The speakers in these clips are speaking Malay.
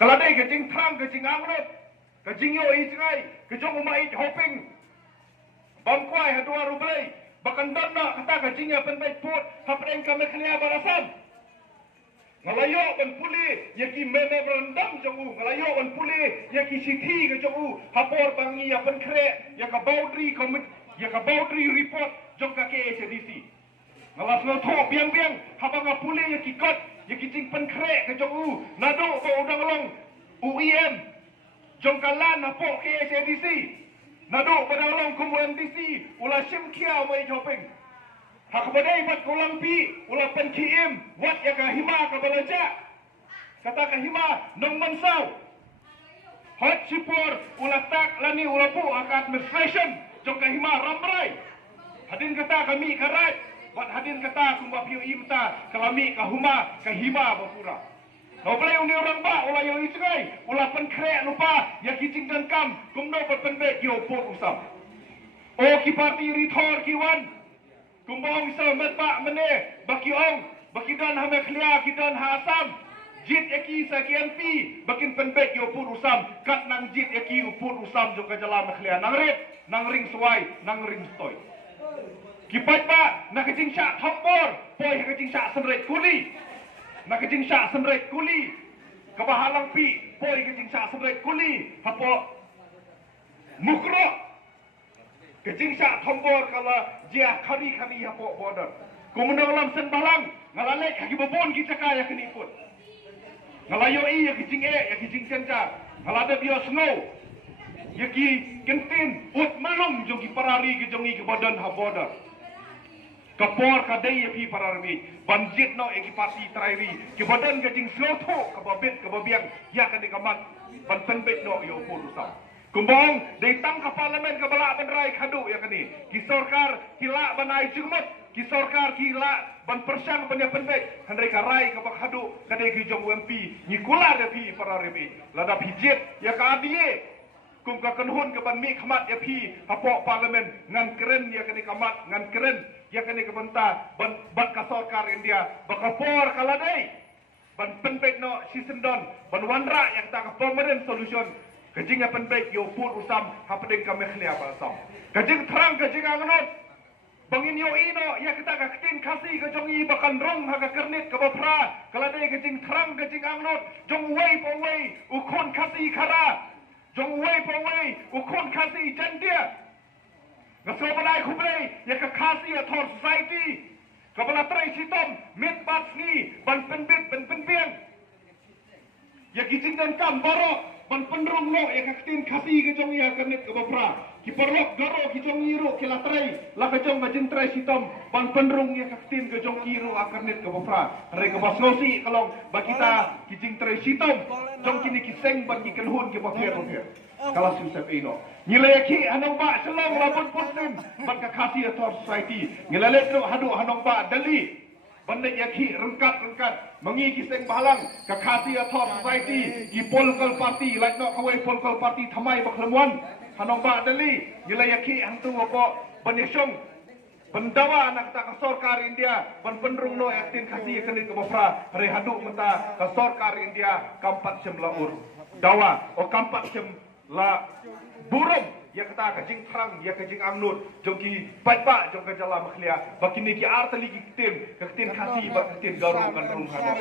Kalau ada kecing terang, kecing angnut, kecing yo isgai, kecing umai hoping, bangkuai hadua rublei, bahkan dana kata kecingnya penbaik put, hapren kami kena balasan. Ngalayo ban puli, yaki mene berendam jongu, ngalayo ban puli, yaki siti ke jongu, hapor bangi ya penkre, yaka boundary commit, yaka boundary report jong kake HDC. Ngalas ngoto biang-biang, habang puli yaki kot, yaki cing penkre ke jongu, nado ko udang long UIM, jong kalan hapo ke HDC, nado padang long kumu MDC, ula simkia mai jopeng. Hakbadai bat kolang pi, ula penkiim, wat ya kahima kabalaja. Kata kahima, nong mansau. Hot sipor, ula tak lani ula pu akat administration, jong kahima ramrai. Hadin kata kami karat, wat hadin kata kumba piu imta, kalami kahuma, kahima bapura. Kau boleh undi orang ba, ula yo isgai, ula penkre lupa, ya kicing dan kam, kumno berpenbet yo pot usam. O ki parti ritor kiwan, kumbang sa medba mene baki ong baki dan ha mekhlia ki dan ha asam jit eki sa kian pi bakin penbek yo pun usam kat nang jit eki upun usam jo ka jala mekhlia nang rit nang ring suai nang ring stoy ki patba na kajing sha thombor poi ha kajing sha semret kuli na kajing sha semret kuli kabahalang pi poi kajing sha semret kuli hapo mukro kecing sak tombor kalau dia kari hapo border. Kemudian dalam senbalang ngalalek hagi bobon kita kaya kini pun. Ngalayo ya kecing ya kecing senca. Ngalada bio snow. Ya ki kentin ut malung jongi parari ke jongi ke badan ha border. Kapor kadai ya pi pararmi. Banjit no eki pati trairi. Ke badan kecing sloto ke babit ke babiang ya kan dikamat. Banten bet no yo pun usam. Kumbang, datang ke parlimen ke balak benrai kadu ya kini. Kisorkar kila banai cumut, kisorkar kila ban persang punya pendek. Hendai karai ke bak kadu kadai ke jom UMP. Nyikula ya pi para rebi. Lada pijit ya ke adie. Kum ka kenhun ke ban mi khamat ya pi hapok parlimen ngan keren ya kini kamat ngan keren ya kini ke benta ban kasorkar India bakapor kaladai. Ban pendek no sisendon ban wanra yang tak permanent solution. Kajing apa baik yo pun usam hapadeng kami khlia basam. Kajing terang kajing angnot. Bangin yo ino ya kita kakin kasih kajongi bakan rong haga kernit ke bapra. Kalau ada kajing terang kajing angnot jong way po way ukon kasih kara. Jong way po way ukon kasih jandia. Ngaso balai kublai ya ka kasih ator society. Kabala trai sitom mit batsni ban penbit ban penbiang. Ya kajing dan kam borok ban penrong lo ya kakin kasih ke jong ya kernet ke bapra ki perlok garo ki jong iro ki latrai la ke jong majin trai sitom ban penrong ya kakin ke jong iro akarnet ke bapra re ke basnosi kalong bakita ki jing trai sitom jong kini ki seng ban ki kenhun ki bapir kala susep ino nilai ki hanong ba selong lapun putin ban ka kasih ator society ngilalet lo hadu hanong ba dali bandai yaki rengkat mengi kiseng bahalang kakasi athor society ki political party like no kawai political party thamai baklemuan hanong ba dali nilai yaki hantu apa banyesong pendawa anak tak kasorkar India ban penrung no aktin kasih kenit ke bafra hari haduk mata kasorkar India kampat semlaur dawa o kampat sem la burung ya kata kajing terang ya kajing angnut jongki patpa jong kajala makhlia bakini ki artali ki kitin kasih bak kitin garu kan rung hano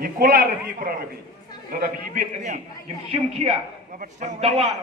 ikula rebi pra rebi lada bibit ani yim simkia dawa